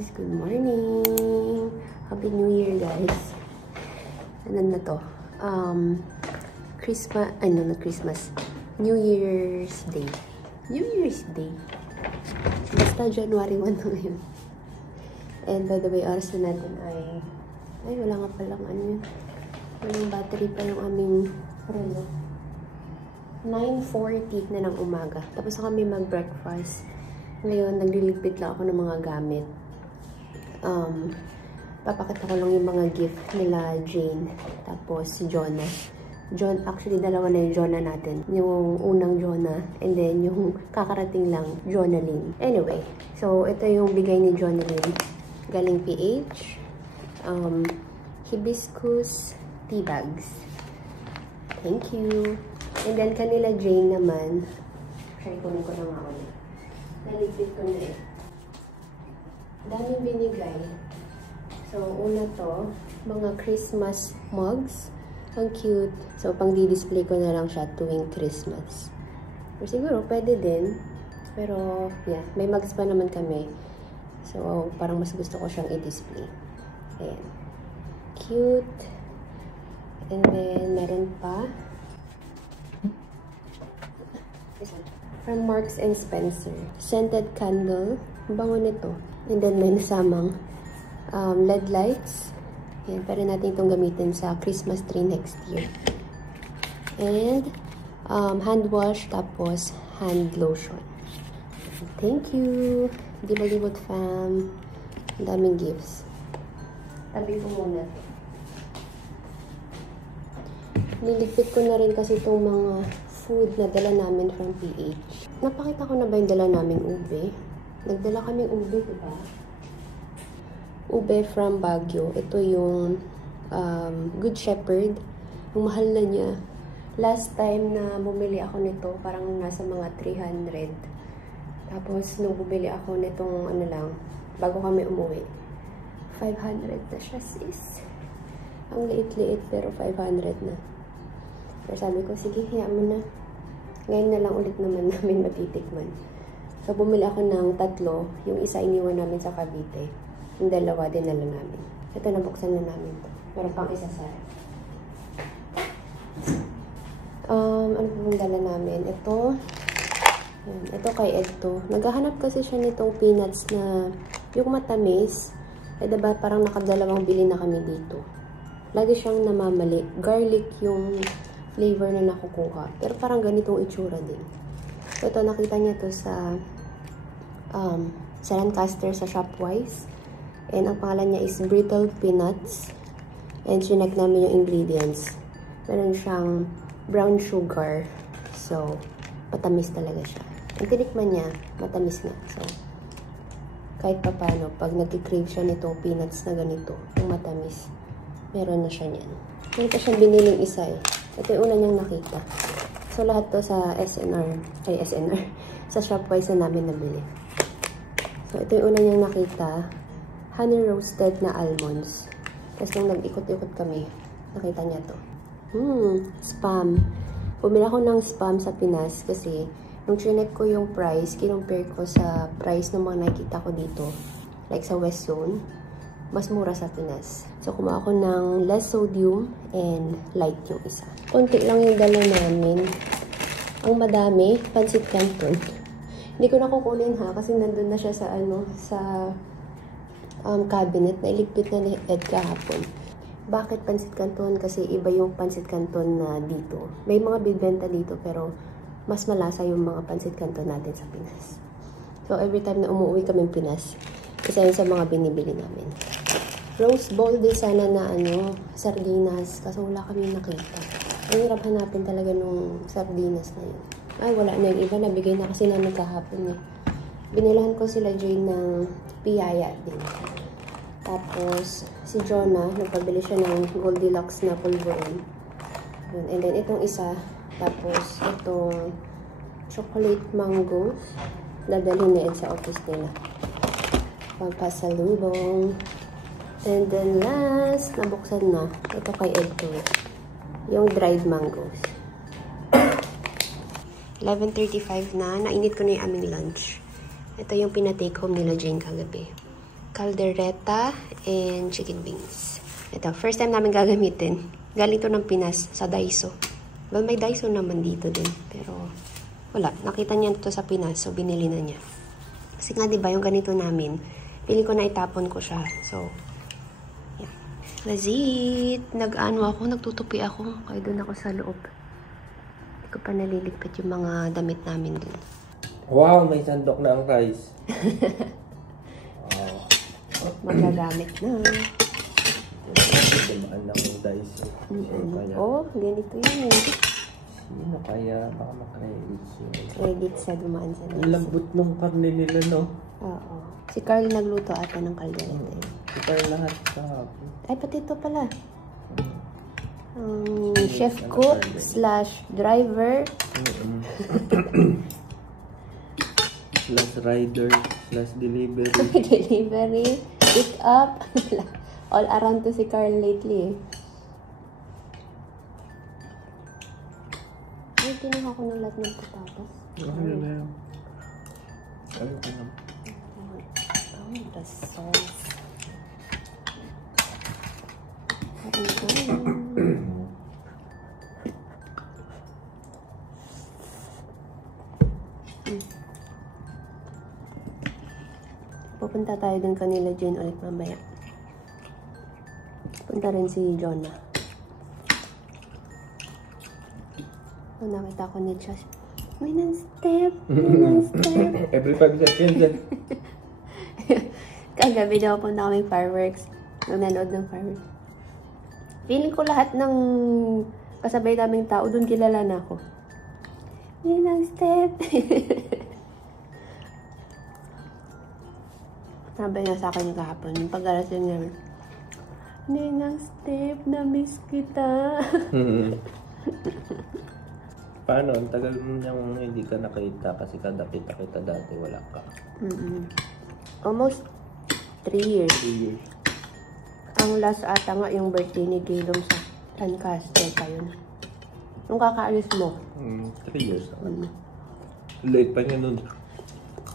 guys! Good morning! Happy New Year guys! Ano na to? Christmas. New Year's Day. New Year's Day. Basta January 1 na ngayon. And by the way, oras na natin ay wala nga palang ano yun. Walang battery pa yung aming relo. 9:40 na ng umaga. Tapos na kami mag-breakfast. Ngayon, nagliligpit lang ako ng mga gamit. Papakita ko lang yung mga gift nila Jane. Tapos si Jonah. Actually, dalawa na yung Jonah natin. Yung unang Jonah. And then, yung kakarating lang, Jonalyn. Anyway, so ito yung bigay ni Jonalyn. Galing PH. Hibiscus tea bags. Thank you. And then, kanila Jane naman. Try kunin ko lang ako. Naligpit ko na eh. Daming binigay. So, una to, mga Christmas mugs. Ang cute. So, pang di-display ko na lang siya tuwing Christmas. Or siguro, pwede din. Pero, yeah, may mugs pa naman kami. So, parang mas gusto ko siyang i-display. Ayan. Cute. And then, meron pa. From Marks and Spencer. Scented candle. Bango nito. And then, may nasamang LED lights. Yan, pwede natin itong gamitin sa Christmas tree next year. And, hand wash, tapos hand lotion. Thank you! Di Balibot fam. Ang daming gifts. Tabi ko muna. Niligpit ko na rin kasi itong mga food na dala namin from PH. Napakita ko na ba yung dala naming ube? Nagdala kaming ube, diba? Ube from Baguio. Ito yung Good Shepherd. Ang mahal na niya. Last time na bumili ako nito, parang nasa mga 300. Tapos, nung bumili ako nitong ano lang, bago kami umuwi, 500 na siya, sis. Ang liit-liit, pero 500 na. Pero sabi ko, sige, hiya mo na. Ngayon na lang ulit naman namin matitikman. So, bumili ako ng 3. Yung isa iniwan namin sa Cavite. Yung 2, dinala namin. Ito, nabuksan na namin to. Meron pang isa sa ano po yung dala namin? Ito. Yan. Ito kay Ed to. Naghahanap kasi siya nitong peanuts na yung matamis. Eh, diba, parang nakadalawang bili na kami dito. Lagi siyang namamali. Garlic yung flavor na nakukuha. Pero parang ganitong itsura din. So, ito, nakita niya to sa Lancaster sa Shopwise. And ang pangalan niya is Brittle Peanuts. And sinek namin yung ingredients. Meron siyang brown sugar. So, matamis talaga siya. Ang tinikman niya, matamis nga. So, kahit pa paano, pag nag-crave siya nitong peanuts na ganito, yung matamis, meron na siya niyan. Meron pa siyang biniling isa eh. Ito yung una niyang nakita. So, lahat to sa SNR. Sa Shopwise na namin nabili. So, ito yung una niyang nakita. Honey roasted na almonds. Tapos nung nag-ikot-ikot kami, nakita niya to. Spam. Bumili ako ng spam sa Pinas kasi nung chinek ko yung price, kinumpare ko sa price ng mga nakita ko dito. Like sa West Zone, mas mura sa Pinas. So, kumuha ako ng less sodium and light yung isa. Konti lang yung dala namin. Ang madami, pancit canton. Hindi ko na kukunin ha, kasi nandun na siya sa cabinet na iligpit na ni Ed kahapon. Bakit pancit canton? Kasi iba yung pancit canton na dito. May mga bibenta dito pero mas malasa yung mga pancit canton natin sa Pinas. So, every time na umuwi kami Pinas, isa yun sa mga binibili namin. Rose bowl din sana na sardinas. Kaso wala kami nakita. Ang hirap hanapin talaga nung sardinas na yun. Ay, wala na yung iba. Nabigay na kasi namin kahapon eh. Binilahan ko sila Jane ng piyaya din. Tapos, si Jonah, nagpabili siya ng Goldilocks na pulverin. And then, itong isa. Tapos, itong chocolate mangoes. Dadalhin na sa office nila. Pagpasalubong. And then, last, nabuksan na. Ito kay Ed to. Yung dried mangoes. 11:35 na. Nainit ko na yung aming lunch. Ito yung pinatake home nila Jane kagabi. caldereta and chicken wings. Ito, first time namin gagamitin. Galing to ng Pinas sa Daiso. Well, may Daiso naman dito din. Pero, wala. Nakita niya ito sa Pinas, so binili na niya. Kasi nga, diba, yung ganito namin, piling ko na itapon ko siya. So, yeah. That's it. Nag-ano ako, nagtutupi ako. Kaya doon ako sa loob. Hindi ko pa naliligpit yung mga damit namin doon. Wow, may sandok na ang rice. Magagamit na. Dumaan na kong Daiso. Oh, ganito yun eh. Sino kaya? Baka makredit siya. Credit sa dumaan sa Daiso. Lambot nung karne nila, no? Oo. Si Carl nagluto ata ng caldereta. Ito lahat sa hapon. Ay, pati ito pala. Chef cook / driver. / rider / delivery. Delivery. Pick up. All around to si Carl lately eh. Ay, kinuha ko ng lahat ng patatas. Ano na yun? Ano ka naman? Oh, the sauce. Pupunta tayo dun kanila Jane ulit mamaya. Punta rin si Jonah. Oh, nakita ko ni Josh. May non-step! May non-step! Every 5 seconds. Kagabi daw punta kaming fireworks. Nanonood ng fireworks. Feeling ko lahat ng kasabay naming tao dun kilala na ako. May non-step! Sabi nga sa akin kahapon, yung pag-arasing namin, Ninang Step, na-miss kita. Paano? Ang tagal mo niyang hindi ka nakita kasi kada kita dati wala ka. Almost 3 years. 3 years. Ang last ata nga yung birthday ni Gaylong sa Lancaster pa yun. Nung kakaalis mo. 3 years naman. Late pa niya nun.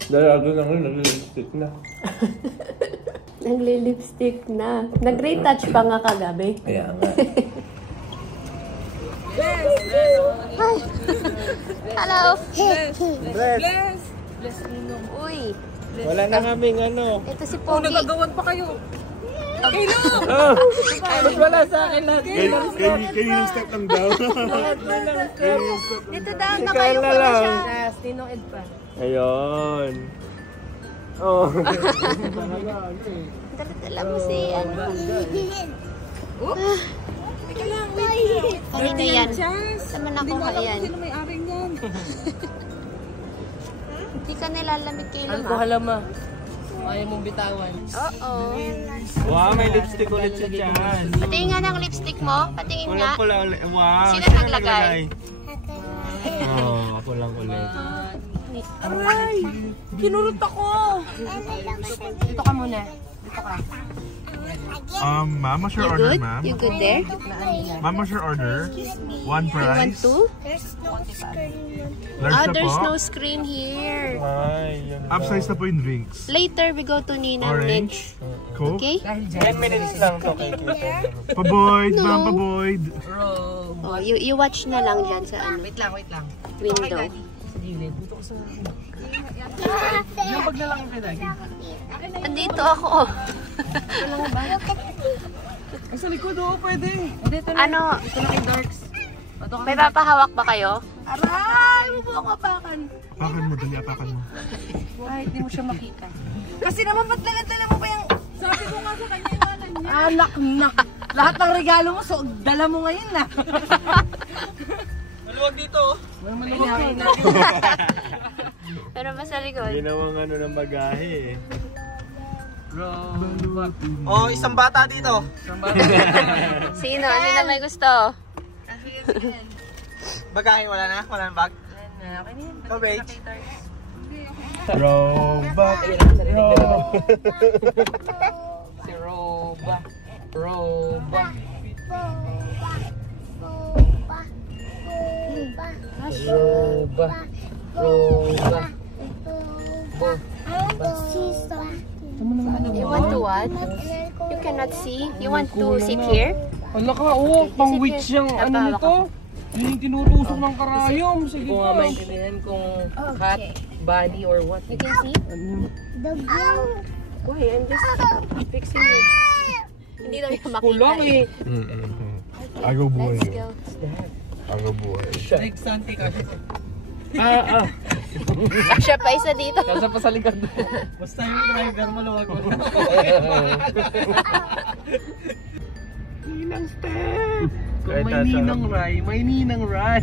Dalago na ngayon, nag-lipstick na. Nagli-lipstick na. Nag-retouch pa nga kagabi. Kaya nga. Hi! Hello! Bless! Bless Ninong. Uy! Wala na kaming ano. Ito si Oh, Pogi. nagagawan pa kayo. Kayo! Ba't wala sa akin lahat? Kayo yung step lang daw. Dito daw, Si nakayo Kyle ko na na lang. siya. Yes, Ninong Ed pa. Ayun. Oh. Dala mo si ano. Teka lang, wait. Kanina yan. Chance. Sama na Hindi ko mo alam yan. kung sino may aring yan. Hindi ka nilalamig kay Ano Lama. ko halama? Ayaw mong bitawan. Oo. Wow, may lipstick ulit sa tiyan. Patingin nga ng lipstick mo. Patingin nga. Kulang pula ulit. Wow. Sino naglagay? Oh, kulang ulit. Aray! Kinulot ako! Dito ka muna. Dito ka. Ma'am, what's your You order, good? ma'am? You good there? Ma'am, what's your order? One You want price. to? Large na There's po. no screen here. Ay, yun. Upsize na po yung drinks. Later, we go to Ninang Orange. next. Coke. Okay? 10 minutes lang to kay Kita. Paboyd, No. ma'am, paboyd. Bro. Oh, you watch na lang dyan sa ano, Wait lang. window. Sa gilid. Dito ko sa... Yung pag na lang yung lagi. Andito ako. Ay, sa likod oh, pwede. Hindi, ito na. Ano, Ito na kay Darks. Ito ka may papahawak ba kayo? Aray! Mo po ako apakan. Apakan mo, dali apakan mo. Ay, hindi mo siya makita. Kasi naman, ba't dala mo pa yung... Sabi ko nga sa kanya yung anan niya. Anak na. Lahat ng regalo mo, so dala mo ngayon na. Maluwag dito. Maluwag na. Pero mas sa likod. Ginawang ano ng bagahe eh. Bro. Oh, isang bata dito. Sino? Sino may gusto? Bagahe wala na? Wala na bag? Oh, wait. Throwback. Si Roba. Roba. Roba. Roba. You want to what? You cannot see? You want to sit here? Wala ka, oo, Okay, pang sit witch here. yung ano Hawak nito. Yun yung tinutusok ng karayom. Sige Kung pa. maintindihan kung cat, bunny, or what. You can see? Why? I'm just fixing it. Hindi na yung Kulang makita. eh. Agaw buhay Let's yun. go. Agaw buhay. Like Santi ka. Siya pa isa dito. Nasa pa sa likod. Basta yung driver, maluwag mo. Ninang step. Kung may ninang ray, may ninang ray.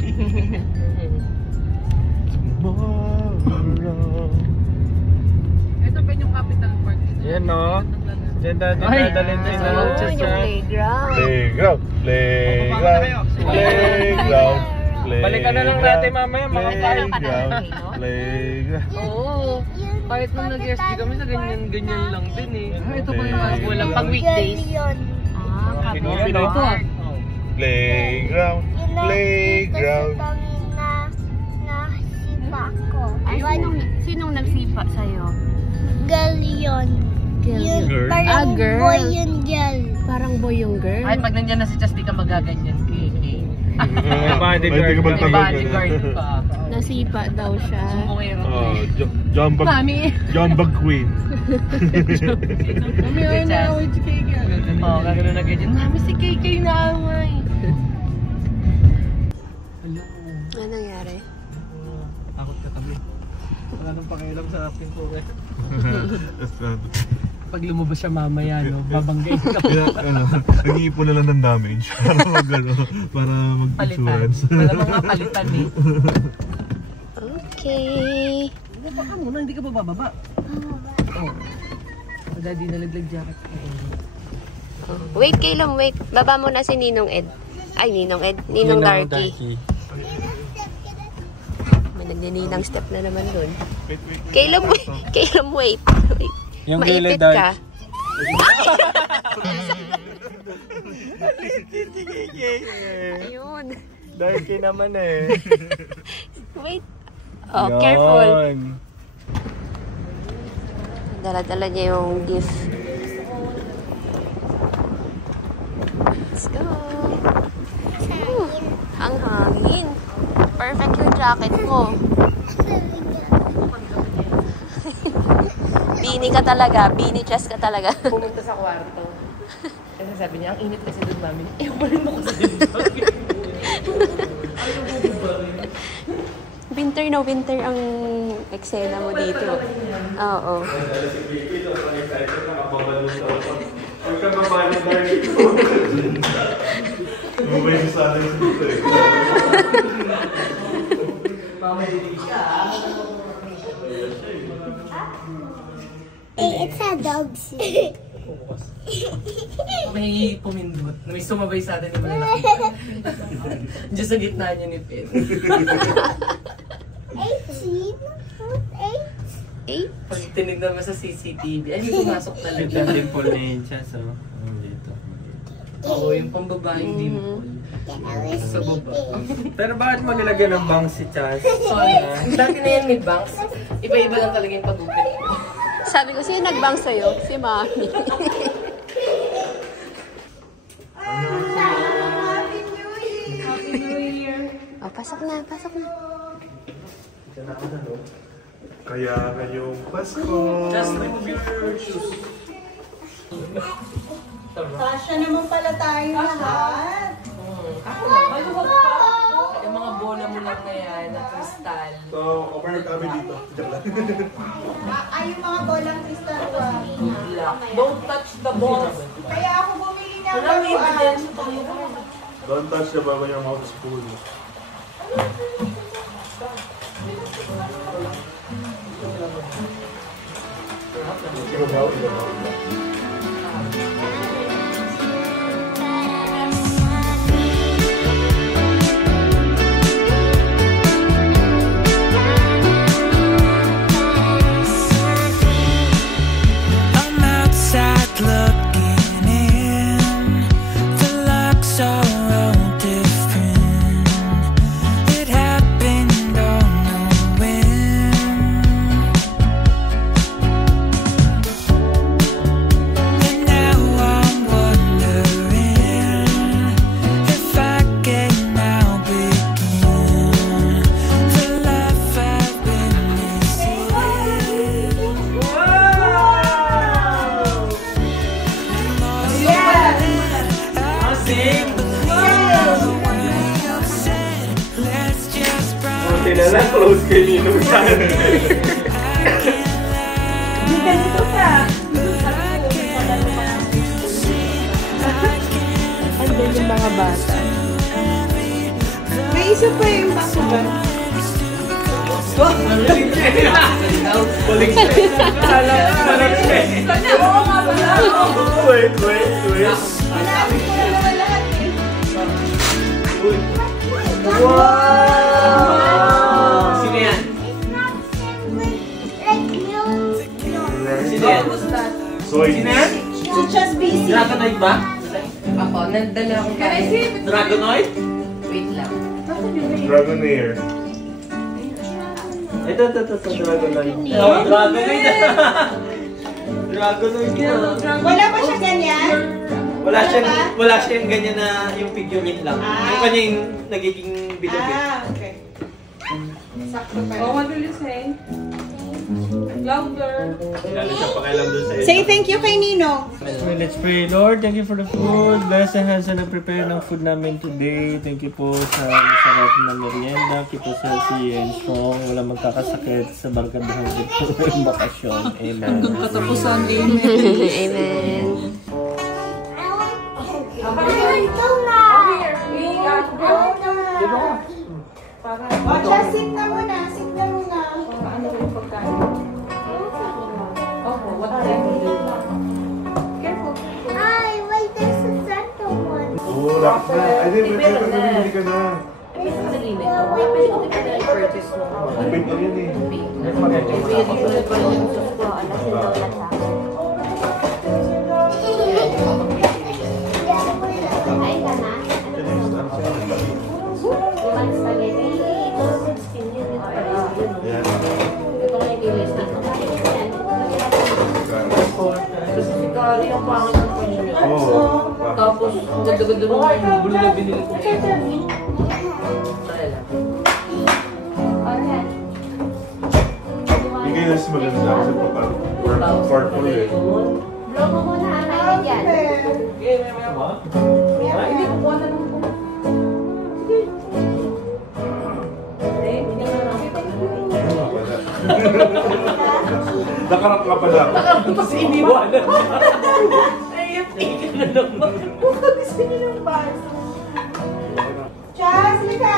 Ito ba yung capital park? Yan no. Diyan natin dadalhin sila. Oh, yung playground. Playground. Playground. Playground. Balikan na lang natin mamaya, mga Playground ka na, Playground. Oo. Kahit nung nag-SD kami sa ganyan lang din eh. Ito pa yung Walang pag weekdays. Ah, Pinoy to ah. Playground. Playground. Nasipa ko. Ay, sinong nagsipa sa'yo? Girl yun. Yun, Girl? parang girl. boy yun, girl. Parang boy yung girl. Ay, pag nandiyan na si Chas, di ka magaganyan. Bodyguard. May bodyguard pa. Nasipa daw siya. Sumbong yung Jumbag. Mami. Jumbag Queen. Mami, ay naaway si KK. Oo, gano'n na ganyan. Mami, si KK naaway. Ano nangyari? Takot ka kami. Wala nang pakialam sa akin po eh. Pag lumabas siya mamaya, no, babanggay ka. Kaya, nag-iipon na lang ng damage para mag-insurance. Wala mga palitan eh. Okay. Baba ka muna, hindi ka ba bababa? Oo. Daddy, nalaglag jacket ko. Wait, Kaylom, wait. Baba mo na si Ninong Ed. Ay, Ninong Ed. Ninong Darky. May nagnininang step na naman dun. Kaylom, wait. Kaylom, wait. Wait. Yung Maipit gilid, ka. Ayun. Darky naman eh. Wait. Oh, careful. Yun. Dala-dala niya yung gift. Let's go. Ang hangin. Perfect yung jacket mo. Bini ka talaga. Bini chest ka talaga. Pumunta sa kwarto. Kasi sabi niya, ang init kasi doon namin. Eh, balik mo kasi dito. Winter na winter ang eksena mo dito. Oo. Huwag ka mabali, Darky. Mabay si Sanay dito eh. It's a dog seat. May pumindot. May sumabay sa atin yung malalaki. Diyan sa gitna niya ni Pin. 18? 8? Pag tinignan mo sa CCTV, ay hindi pumasok talaga. Ito yung dimple na yun siya, so. Dito. Oo, yung pambabaeng dimple. Sa baba. Pero bakit mo nilagyan ng bangs si Chas? Sorry. Dati na yan may banks. Iba-iba lang talaga yung pag-upit ko. Sabi ko, sino nagbang sa'yo? Si Mami. Happy New Year. Oh, pasok na, pasok na. Kaya ngayong Pasko. Just remove your shoes. Kasya naman pala tayo lahat. Ako na, maluwag pa. Yung mga bola mo lang na yan, na kristal. So, over kami dito. Diyan lang. Ay, yung mga bolang kristal ko. Black. Don't touch the balls. Kaya ako bumili ng Wala may laruan. ebidensya tayo. Don't touch the bago yung out of school. I'm outside looking in. The looks are all different. It happened on a whim. Kaya lang close kay Nino sa akin. Hindi ganito ka. Andun yung mga bata. May isa pa yung basugan. Balik Wait. Hanapin ko na naman lahat eh. Wow! Sino yan? It's not same with like milk. Sino yan? Soy. Sino yan? She's just busy. Dragonoid ba? Ako, nagdala akong kain. Dragonoid? Wait lang. Dragonair. Ito, Dragonoid. Oh, Dragonoid. Dragonoid yan. Wala ba siya ganyan? Wala siyang ganyan na yung figurine lang. Yung kanya yung nagiging bilog. Okay. Oh, what will you say? Louder. Lalo siya pakialam doon sa Say thank you kay Nino. Let's pray. Lord, thank you for the food. Bless the hands na nag-prepare ng food namin today. Thank you po sa masarap na merienda. Keep us healthy and strong. Wala magkakasakit sa barkadahan dito ng bakasyon. Amen. Hanggang katapusan. Amen. Amen. O, just sit na muna. Sit na muna. Ano yung pagkain? Okay, what are you? Careful. Ay, wait, there's a Santa one. Oo, lakas na. Ay, hindi ka na. Sa limit. Pwede ko din na i-purchase mo. Wait lang yan eh. Specifically, yung pangit ng panyo. Oo. Tapos, ang ganda-ganda mo yung blue na binili ko. Hindi kayo mas maganda kasi parang purple eh. Blow mo muna ang namin dyan. Hindi ko kuha na naman po. Nakarap ka pala. Tapos iniwanan. Gusto niyo ng baso. Chas, lika.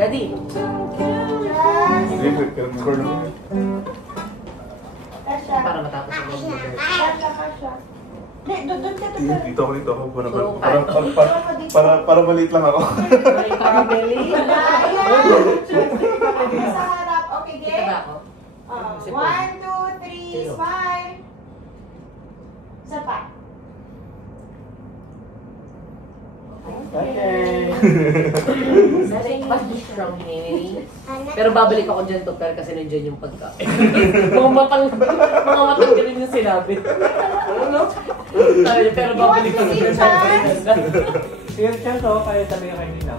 Daddy. Chas. Hindi, score lang. Kasha. Para matapos ang mga. Kasha. Doon ka. Dito ako. Para maliit lang ako. Sa harap. Okay, Kita game? ba ako? 1, 2, 3, smile. Isa pa. Mas strong hinini. Pero babalik ako dyan to, pero kasi nandiyan yung pagkain. mga matang ganun yung sinabi. Ano? Pero babalik ako dyan. Sige, siya to. Kaya tabi kayo nila.